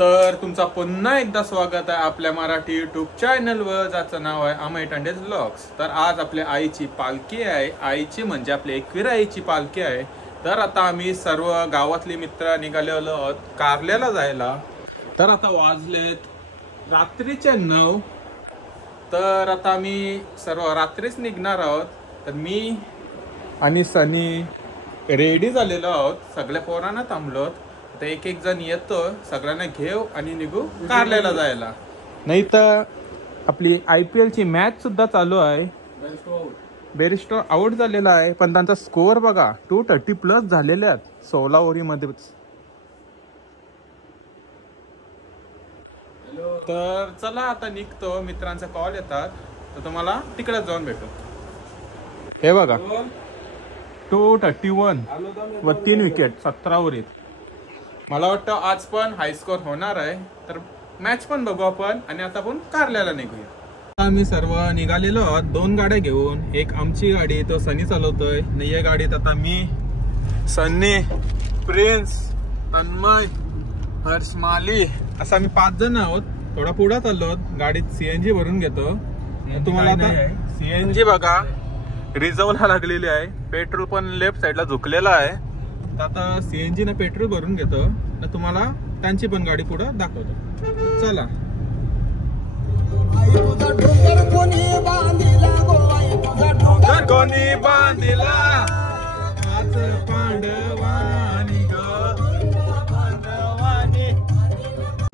तर तुमचा पुन्हा एकदा स्वागत आहे आपल्या मराठी यूट्यूब चॅनलवर, ज्याचं नाव आहे अमय टांडे व्लॉग्स। तर आज आपल्या आईची पालखी आहे, आईची म्हणजे आपल्या एकविरा आईची पालखी आहे। तर आता आम्ही सर्व गावातले मित्र निघालेलो आहोत कारल्याला जायला। तर आता वाजलेत रात्रीचे 9। तर आता आम्ही सर्व रात्रीच निघणार आहोत। तर मी आणि सनी रेडी झालेलो आहोत, सगळ्या पोरांना थांबलोत। तर एक एक जण येतो, सगळ्यांना घेऊ आणि निघू कारल्याला जायला। नाही तर आपली IPL ची मॅच सुद्धा चालू आहे। बेरिस्टो आउट झालेला आहे, पण त्यांचा स्कोअर बघा 230+ झालेले आहेत 16 ओव्हरीमध्ये। तर चला आता निघतो, मित्रांचा कॉल येतात, तर तुम्हाला तिकडे जाऊन भेटू। हे बघा 231 व 3 विकेट 17 ओव्हरीत। मला वाटतं आज पण हाय स्कोर होणार आहे, तर मॅच पण बघू आपण आणि आता आपण कारल्याला निघूया। आम्ही सर्व निघालेलो आहोत 2 गाड्या घेऊन। एक आमची गाडी, तो सनी चालवतोय, आणि या गाडीत आता मी, सनी, प्रिन्स, तन्मय, हर्ष, माली असं आम्ही 5 जण आहोत। थोडा पुढे चाललो आहोत, गाडीत CNG भरून घेतो। तुम्हाला आता CNG बघा रिझर्वला लागलेली आहे, पेट्रोल पण लेफ्ट साईडला झुकलेला आहे। आता CNG ने पेट्रोल भरून घेतो, तुम्हाला त्यांची पण गाडी पुढे दाखवतो। चला। कोणी बांधिला आज पांडवानी ग।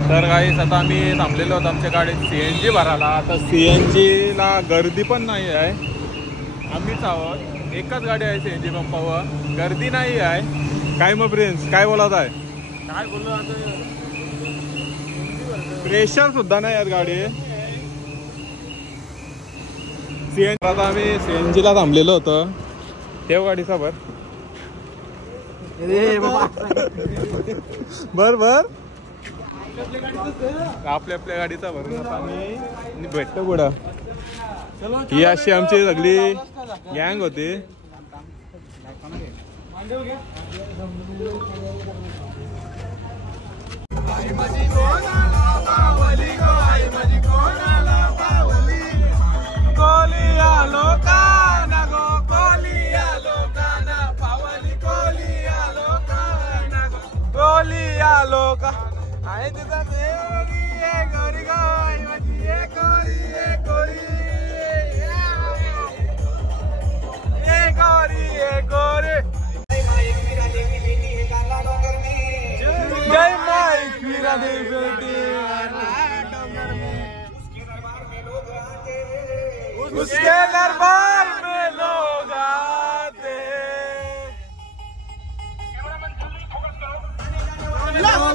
तर गाईस आता आम्ही थांबलेलो आहोत आमच्या गाडीत CNG भरायला। आता CNG ला गर्दी पण नाही आहे, आम्हीच आहोत, एकच गाडी आहे CNG पंपावर, गर्दी नाही आहे। काय मग प्रिन्स, काय बोलत आहे? काय बोललो आता, प्रेशर सुद्धा नाही आहेत गाडी। CNG आता आम्ही CNG ला थांबलेलो होतो, ठेव गाडीचा भर बर बर आपल्या गाडीचा भरून आता आम्ही भेटतो पुढं। ही अशी आमची सगळी गँग होती। जय माई एकविरा देवी, उसके दरबार में लोग आते।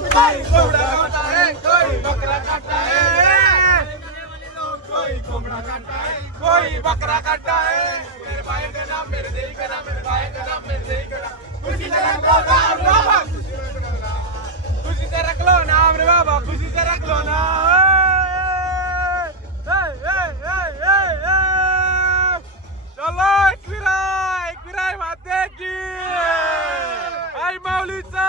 कोई घोड़ा खाता है, कोई बकरा काटता है, कोई घोड़ा काटता है, कोई बकरा काटता है। मेरे भाई का नाम, मेरे देवी का नाम, मेरे भाई का नाम, मेरे देवी का नाम, खुशी से रख लो नाम, खुशी से रख लो नाम रे बाबा, खुशी से रख लो नाम। चलो एकविरा माते की आई माऊलीचा।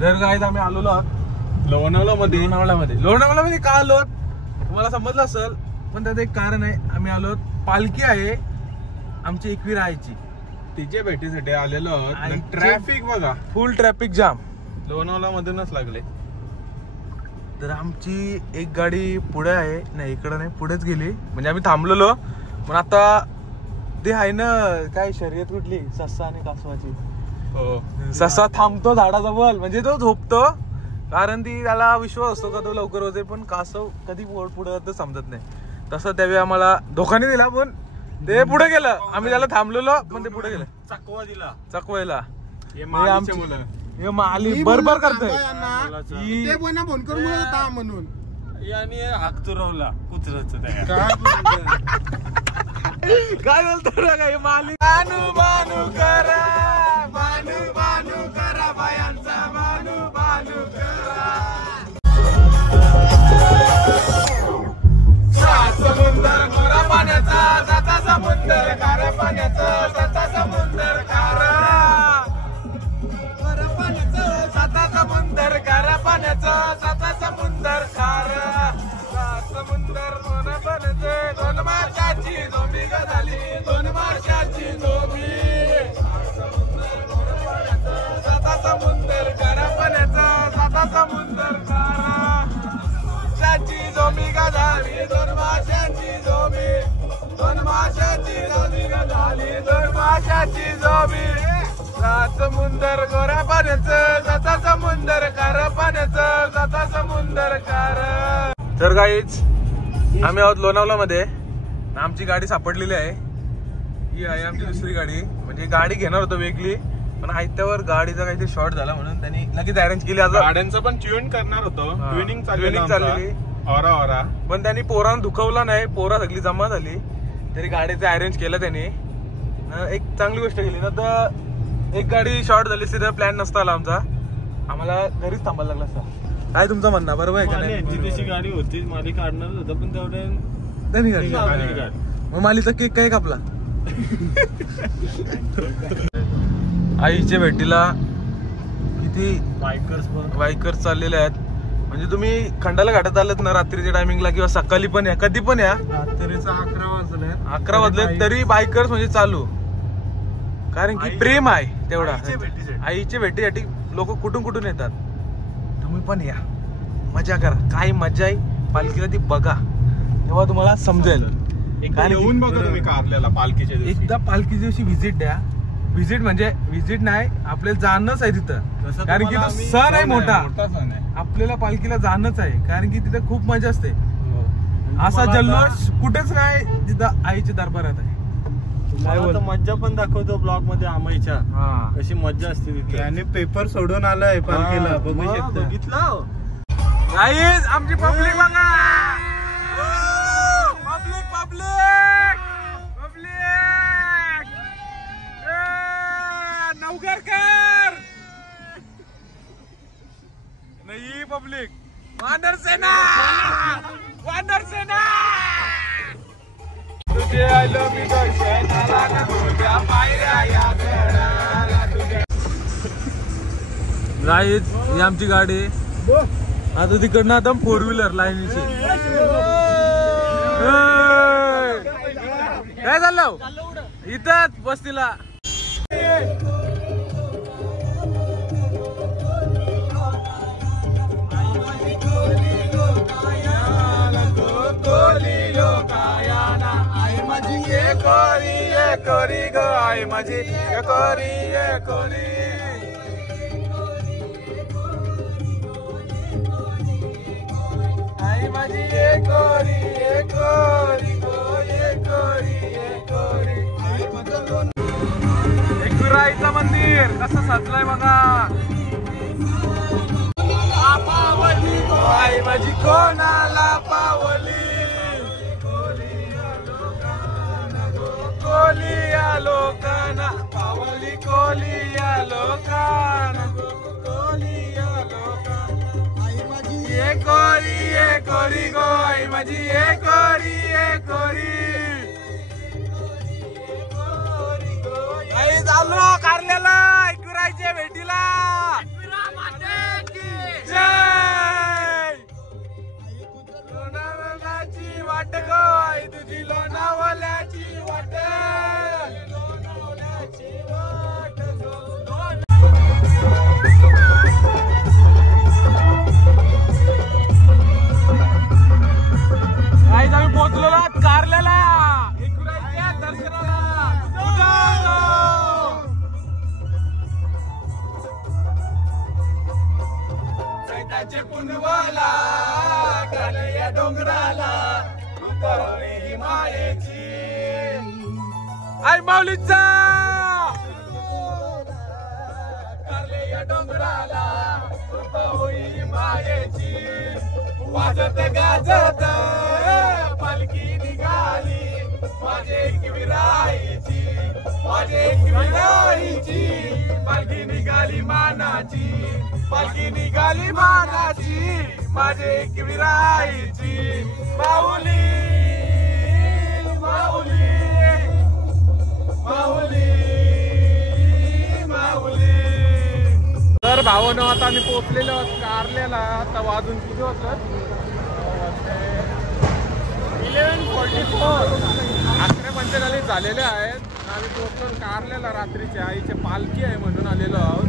तर गाईज आम्ही आलेलो आहोत लोणावळ्यामध्ये का आलो तुम्हाला समजलं असेल, पण त्यात एक कारण आहे। आम्ही आलो, पालखी आहे आमची एकविरा आईची, तिच्या भेटीसाठी आलेलो आहोत। ट्रॅफिक बघा, फुल ट्रॅफिक जाम लोणावळा मधूनच लागले। तर आमची एक गाडी पुढे आहे, नाही इकडं नाही, पुढेच गेली, म्हणजे आम्ही थांबलेलो। पण आता ते आहे ना काय शर्यत कुठली, सस्सा आणि कासवाची। ससा थांबतो झाडाजवळ, म्हणजे तो झोपतो, कारण ती त्याला विश्वास असतो का तो लवकर होते, पण कासव कधी पुढे जातं समजत नाही। तसं त्यावेळी आम्हाला धोकाने दिला, पण ते पुढे गेलं, आम्ही त्याला थांबलेलो पण ते पुढे गेलं, चकवा दिला, चकवायला। हे माली बरोबर करतोय, ते फोन करून म्हणून याने हाकतुरवला कुत्र्याचं काय बोलतो काय मालिक बानू बानू करा बानू बानू करा बायांचा बानू बानू करा समुंदर गोरा पाण्याचा जाता समुंदर खाऱ्या पाण्याचा जाता समुंदर खारा गोरा पाण्याचा जाता समुंदर खाऱ्या पाण्याचा जाता समुंदर खारा समुंदर गोरा पाण्याचे दोन माशाची झोंबी झाली दोन माशाची झोंबी समुंदर गोरा पाण्याचा जाता समुंदर खाऱ्या पाण्याचा जाता समुंदर खारा माशाची झोंबी झाली दोन माशाची झोंबी दोन माशाची झोंबी झाली दोन माशाची झोंबी समुंदर गोऱ्या पाण्याचं जाता समुंदर खाऱ्या पाण्याचं जाता समुंदर खारा. तर गाईच आम्ही आहोत लोणावळा मध्ये. आमची गाडी सापडलेली आहे. ही आहे आमची दुसरी गाडी. म्हणजे गाडी घेणार होतो वेगळी पण आयत्यावर गाडीचा काहीतरी शॉर्ट झाला म्हणून त्यांनी लगेच अरेंज केली. आज गाड्यांचं पण ट्यून करणार होतो. ट्युनिंग चाललेली ओरा पण त्यांनी पोरांना दुखवला नाही. पोरा सगळी जमा झाली तरी गाडीचं अरेंज केलं त्यांनी. एक चांगली गोष्ट केली ना तर एक गाडी शॉर्ट झाली तिथं प्लॅन नसता आला आमचा. आम्हाला घरीच थांबायला लागला असता. काय तुमचं म्हणणं बरोबर आहे का नाही? तशी गाडी होती माली काढणार होता पण तेवढ्या मग मालीचा केक काय कापला. आईच्या भेटीला किती बायकर्स चाललेले आहेत. म्हणजे तुम्ही खंडाला घाटात आलात ना रात्रीच्या टायमिंगला किंवा सकाळी पण या कधी पण या. रात्रीचा 11 वाजले तरी बायकर्स म्हणजे चालू. कारण की प्रेम आहे तेवढा. आईच्या भेटीसाठी लोक कुठून कुठून येतात. तुम्ही पण या मजा करा. काय मजा आहे पालखीला ती बघा तेव्हा तुम्हाला समजेल. येऊन बघा तुम्ही का आपल्याला पालखीच्या दिवशी. एकदा पालखीच्या दिवशी व्हिजिट द्या. व्हिजिट म्हणजे व्हिजिट नाही आपल्याला जाणंच आहे तिथं. कारण की तो सण आहे मोठा. आपल्याला पालखीला जाणंच आहे कारण की तिथं खूप मजा असते. असा जल्लोष कुठेच नाही तिथं आईच्या दरबारात आहे. मज्जा पण दाखवतो ब्लॉग मध्ये आमाईच्या कशी मज्जा असते तिथे. आणि पेपर सोडून आलाय पालखीला बघू शकता. बघितलं गाईज आमची पब्लिक बघा. पब्लिक पब्लिक पब्लिक नवगरकर नाही पब्लिक वानर सेना वानर सेना. तुझे आलो मी दर्शनाला ना तुझ्या पायऱ्या या चढाला तुझ्या. गाईज ही आमची गाडी. आता तिकडनं आता 4 व्हीलर लाईनीची. काय झालं इथंच बसतीला. कोरी ग आई माझी कोरी कोरी. आई माझी कोरी कोरी कोरी कोरी. एकविराईचं मंदिर कसं सजलंय बघा. आई माझी कोणाला पावली कोलिया लोकांना पावली कोलिया लोकांना कोलिया लोकांना. आई माझी कोरी गो आई माझी कोरी कोरी. आई चाललो कारल्याला एकविराईच्या भेटीला. जय लोणावळ्याची वाट गो आई तुझी लोणावळ्याची वाट. आम्ही पोहोचलो कारल्याला एकविराईच्या दर्शनाला. सैताचे पुनवाला कारल्या डोंगराला उतरली मायेची. आई माऊलीचा कारल्या डोंगराला होई मायेची वाजत गाजत पालखी निघाली माझे विराईची पालखी निघाली मानाची माझे विराईची माऊली माऊली माऊली माऊली. तर भावानं आता आम्ही पोहोचलेलो आहोत कारल्याला. आता वाजून किती होतं 11:44 11:45 झालेले आहेत. आम्ही पोहोचलो कारल्याला. रात्रीची आईची पालखी आहे म्हणून आलेलो आहोत.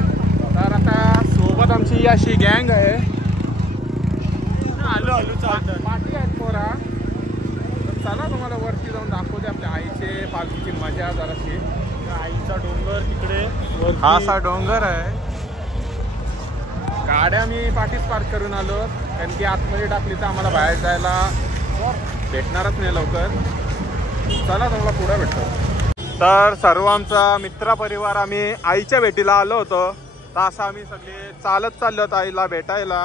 तर आता सोबत आमची अशी गँग आहे. आलो पाठी आहेत पोरा. तर चला तुम्हाला वरती जाऊन दाखवते आपल्या आईचे पालखीची मजा जराशी. आईचा डोंगर तिकडे हा असा डोंगर आहे. गाड्या मी पाठीच पार्क करून आलो कारण की आतमध्ये टाकली तर आम्हाला बाहेर जायला भेटणारच नाही लवकर. चला तुम्हाला पुढे भेटतो. तर सर्व आमचा मित्र परिवार आम्ही आईच्या भेटीला आलो होतो. तर असं आम्ही सगळे चालत चाललो होतो आईला भेटायला.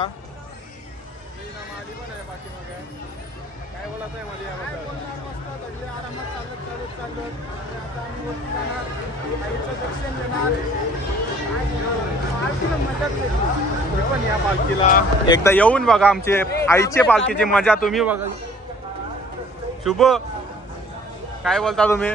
माली पण आहे पाठीमागे. काय बोलत आहे माली याबद्दल? आरामात चालत चाललो. आईचं दर्शन घेणार. तुम्ही पण या पालखीला एकदा येऊन बघा. आमची आईची पालखीची मजा तुम्ही बघा. शुभ काय बोलता तुम्ही?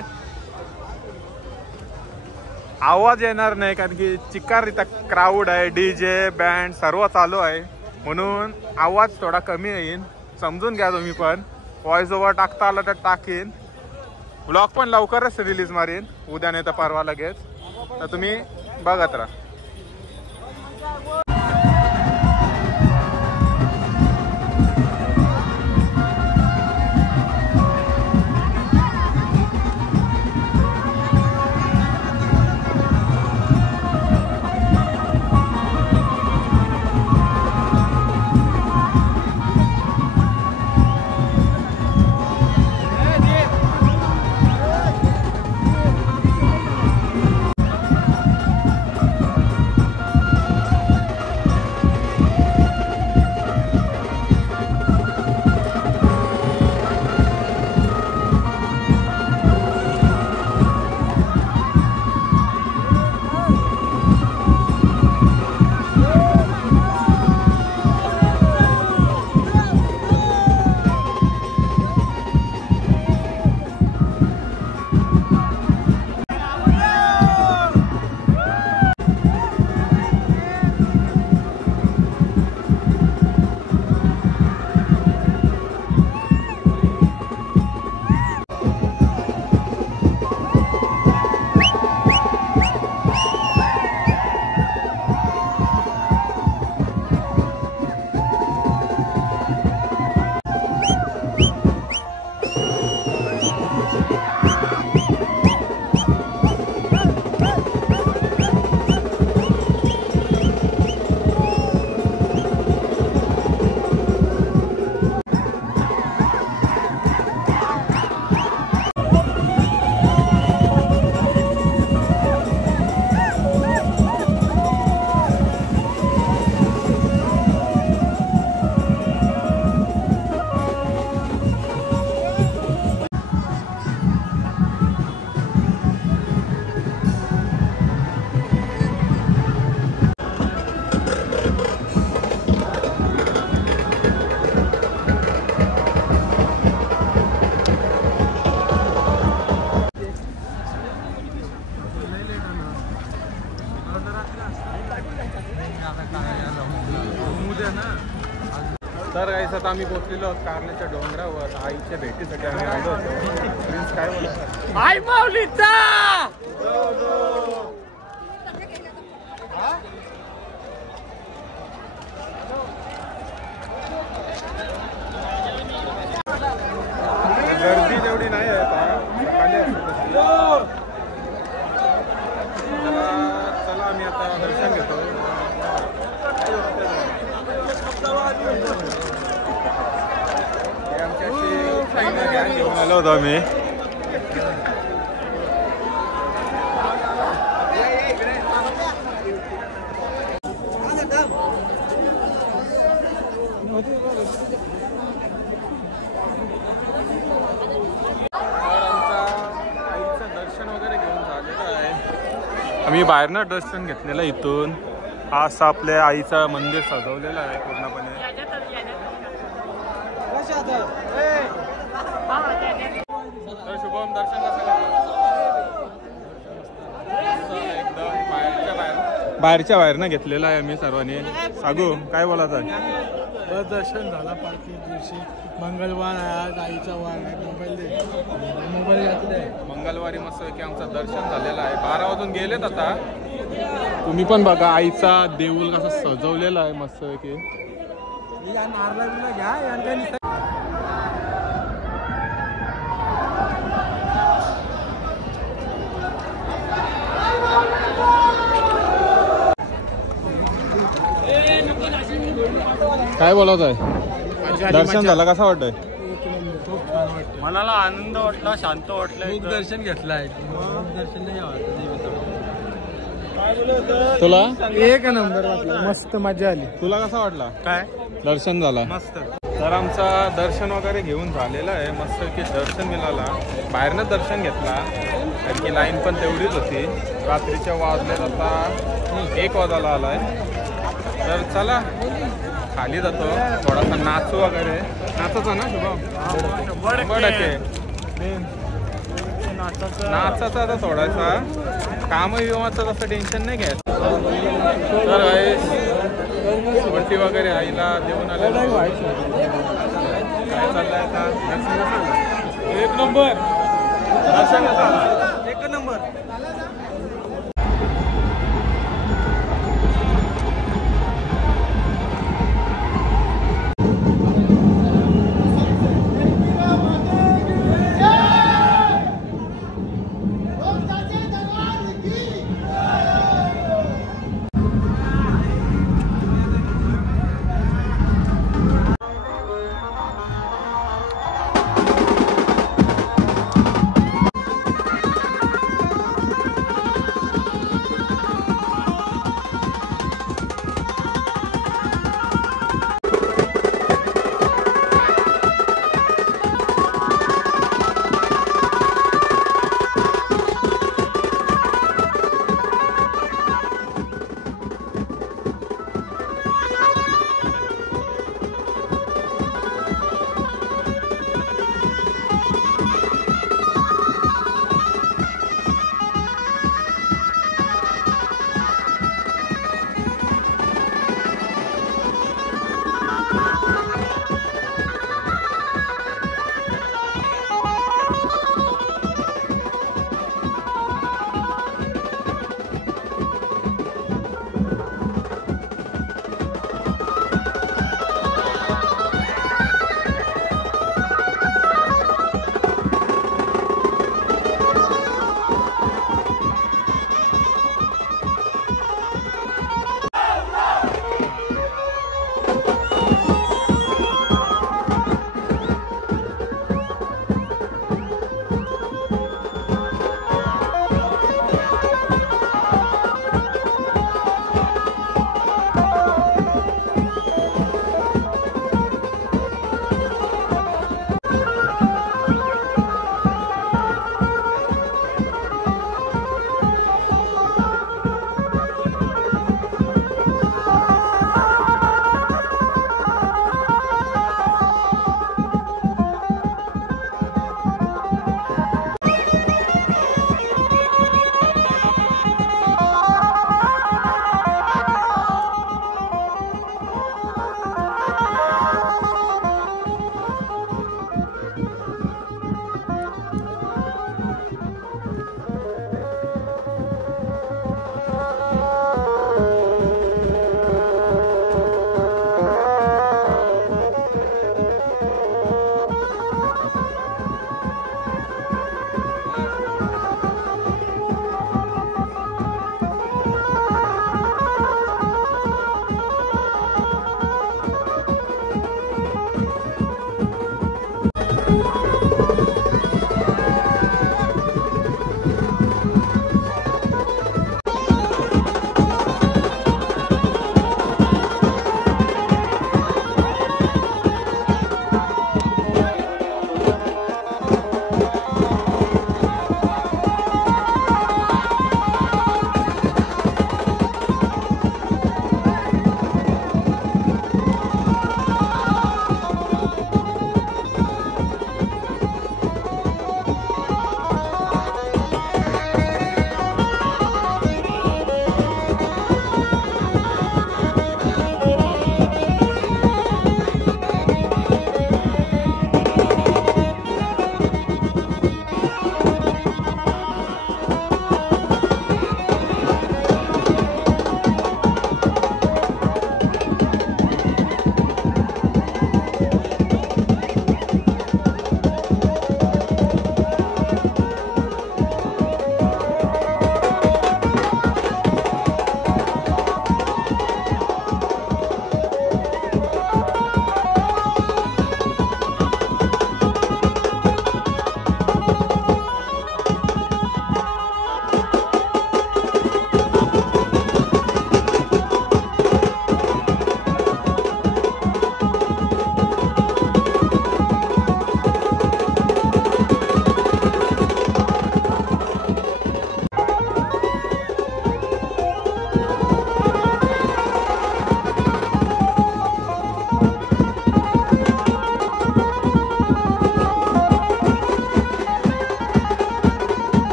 आवाज येणार नाही कारण की चिक्कार क्राऊड आहे. डीजे बँड सर्व चालू आहे म्हणून आवाज थोडा कमी येईल. समजून घ्या तुम्ही पण. व्हॉइस ओव्हर टाकता आला तर टाकीन. ब्लॉग पण लवकरच रिलीज मारीन. उद्या नाही तर परवा लगेच. तर तुम्ही बघत राहा. तर गाईस आता आम्ही पोहोचलेलो आहोत कारल्याच्या डोंगरावर आईच्या भेटीसाठी आम्ही आलो होतो. प्रिन्स काय बोलत? आई माऊलीचा गर्दी तेवढी नाही आहे आता सकाळी असते. चला आम्ही आता दर्शन घेतो. आलो होतो आम्ही. आईचं दर्शन वगैरे घेऊन झालेलं आहे. आम्ही बाहेरनं दर्शन घेतलेलं इथून. हा असं आपल्या आईचं मंदिर सजवलेलं आहे पूर्णपणे. तर शुभम दर्शन कसं एकदम बाहेरच्या बाहेरनं घेतलेलं आहे आम्ही सर्वांनी. सागू काय बोलायचं आहे? बस दर्शन झाला पालखी दिवशी. मंगळवार आहे आज, आईचा वार आहे. मोबाईल घातलाय. मंगळवारी मस्त की आमचं दर्शन झालेलं आहे. 12 वाजून गेलेत आता. तुम्ही पण बघा आईचा देऊळ कसा सजवलेला आहे मस्त की. काय बोलत आहे? दर्शन झालं कसं वाटतंय? खूप छान वाटतं. मनाला आनंद वाटला, शांत वाटलं. दर्शन घेतलंय. दर्शन नाही तुला एक नंबर वाटलं. मस्त मजा आली. तुला कसा वाटला? काय दर्शन झाला मस्त. तर आमचा दर्शन वगैरे घेऊन झालेलं आहे. मस्त की दर्शन मिळाला. बाहेरनं दर्शन घेतला कारण की लाईन पण तेवढीच होती. रात्रीच्या वाजल्यात आता 1 वाजायला आलाय. तर चला खाली जातो, थोडासा नाचू वगैरे. नाचायचा ना शुभम? 100%. नाचाचा आता थोडासा. काम विमाचं तसं टेन्शन नाही घ्यायचं. तर सुट्टी वगैरे आईला देऊन आले. काय चाललंय आता? एक नंबर दर्शन कसं? एक नंबर.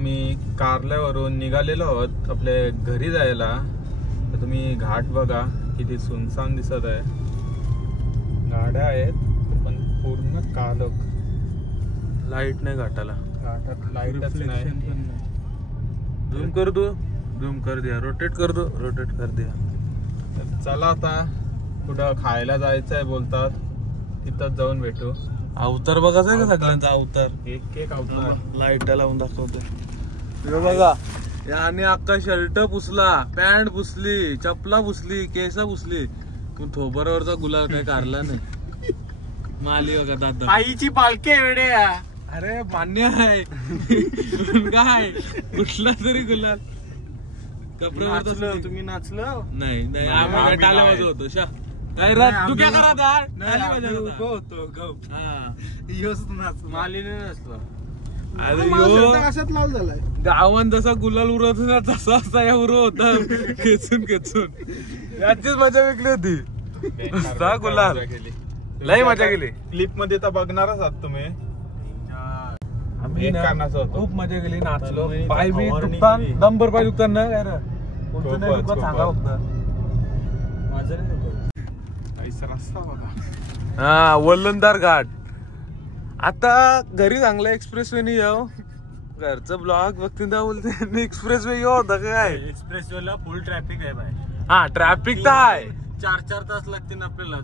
आम्ही कारल्यावरून निघालेलो आहोत आपल्या घरी जायला. तर तुम्ही घाट बघा किती सुनसान दिसत आहे. गाड्या आहेत पण पूर्ण कालोख. लाईट नाही घाटाला. घाटात लाईटच नाही. झूम कर तू. झूम कर दिया. रोटेट कर दो. रोटेट कर दिया. तर चला आता कुठं खायला जायचं आहे बोलतात. तिथंच जाऊन भेटू. अवतार बघायचा का सगळ्यांचा अवतार. एक अवतार लाईट लावून दाखवते बघा. याने अख्खा शर्ट पुसला, पॅन्ट पुसली, चपला पुसली, केस पुसली, पण थोबरावरचा गुलाल काय काढला नाही. माली बघा दादा. आईची पालखी वेडे. अरे मान्य आहे. काय कुठला तरी गुलाल कपड्यावर. तुम्ही नाचलो नाही नाही आम्ही टाळे वाजवतो. शा काय रे तू काय करत मालीने नसलो. अरे लाल झालाय. गावान जसा गुलाल उरत होता तसा असा या उर होता. खेचून याचीच मजा वेगळी होती. गुलाल लय मजा गेली. क्लिप मध्ये तर बघणारच आहात तुम्ही. आम्ही खूप मजा गेली. नाचलो. पाय बी दुखतात. दमभर पाय दुखतात ना. काय कोणतं नाही दुखत सांगा फक्त. रस्ता बघा. हा वल्लनदार घाट. आता घरी चांगला एक्सप्रेस वे येऊ. घरचं ब्लॉग बघते ना बोलते एक्सप्रेस वे येऊ होता काय. एक्सप्रेस वे ला फुल ट्रॅफिक आहे भाई. हा ट्रॅफिक तर आहे. 4 तास लागतील आपल्याला.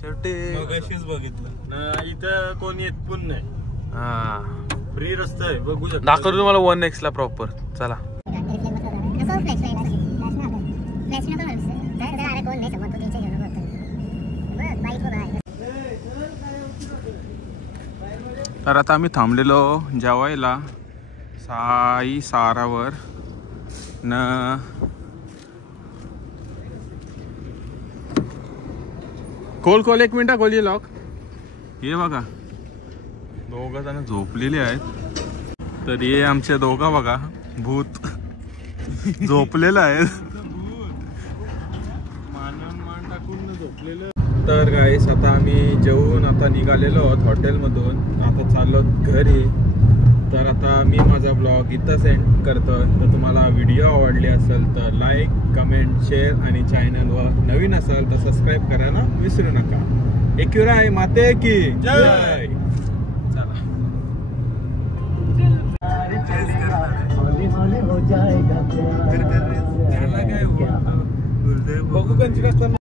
शेवटी मगाशीच बघितलं इथं कोण येत पण नाही. हा फ्री रस्ता आहे बघू शकता. दाखवतो तुम्हाला 1x ला प्रॉपर. चला तर आता आम्ही थांबलेलो जेवायला साई सारावर न. खोल 1 मिनिट खोली लॉक. हे बघा 2 जण झोपलेले आहेत. तर हे आमचे 2 बघा भूत झोपलेलं आहे. मान टाकून झोपलेलं. तर गाईस आता आम्ही जेवून आता निघालेलो आहोत हॉटेलमधून. आता चाललो घरी. तर आता मी माझा ब्लॉग इथं सेंड करतो. तर तुम्हाला व्हिडिओ आवडली असेल तर लाईक कमेंट शेअर आणि चॅनलवर नवीन असाल तर सबस्क्राईब करायला विसरू नका. एकविराई माते की जय. बघू कंची